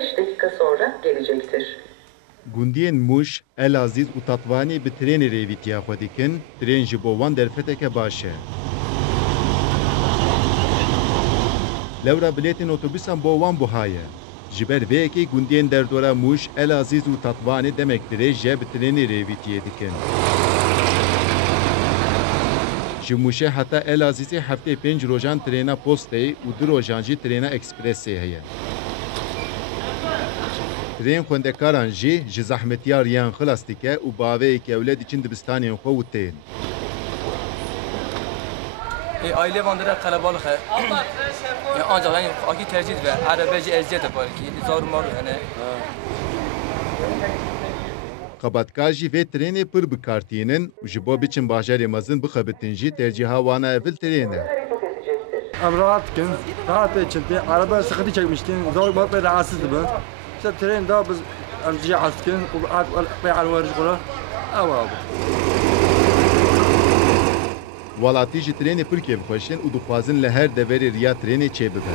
5 dakika sonra gelecektir. Gundiyên Muş, Elaziz û Tatvanê bi trênê rêvîtiya xwe dikin, trên ji bo wan derfeteke baş e. Lewra bilêtên otobûsan bo wan buhaye. Ji ber vê yekê gundiyên derdora Muş, Elaziz û Tatvanê demek dirêj bi trênê rêvîtiyê dikin. Ji Muşê heta Elazizê heftê 5 rojan trêna postê û 2 rojan jî trêna ekspresê heye. Trên xwendekaran jî ji zehmetiya riyan xilas dike û baveyekî ewled için dibistanên xwe û tên. Aile bandira kalabalık है ancak yani aki tercih ve arabacı eziyet yapar ki zor mal yani Xebatkar jî vê trênê pir bikartînin û ji bo biçin bajarê mezin bixebitin jî tercîha wan e evil trên e. Em rahatken, rahat içinde araba sıkıntı çekmiştin, zor bak ve rahatsızdı ben. İşte tren daha biz amcaya asken, ve alvarış kola, ama abi. Welatî jî trênê pir kêfxweşin û dixwazin li her deverê riya trênê çêbibe.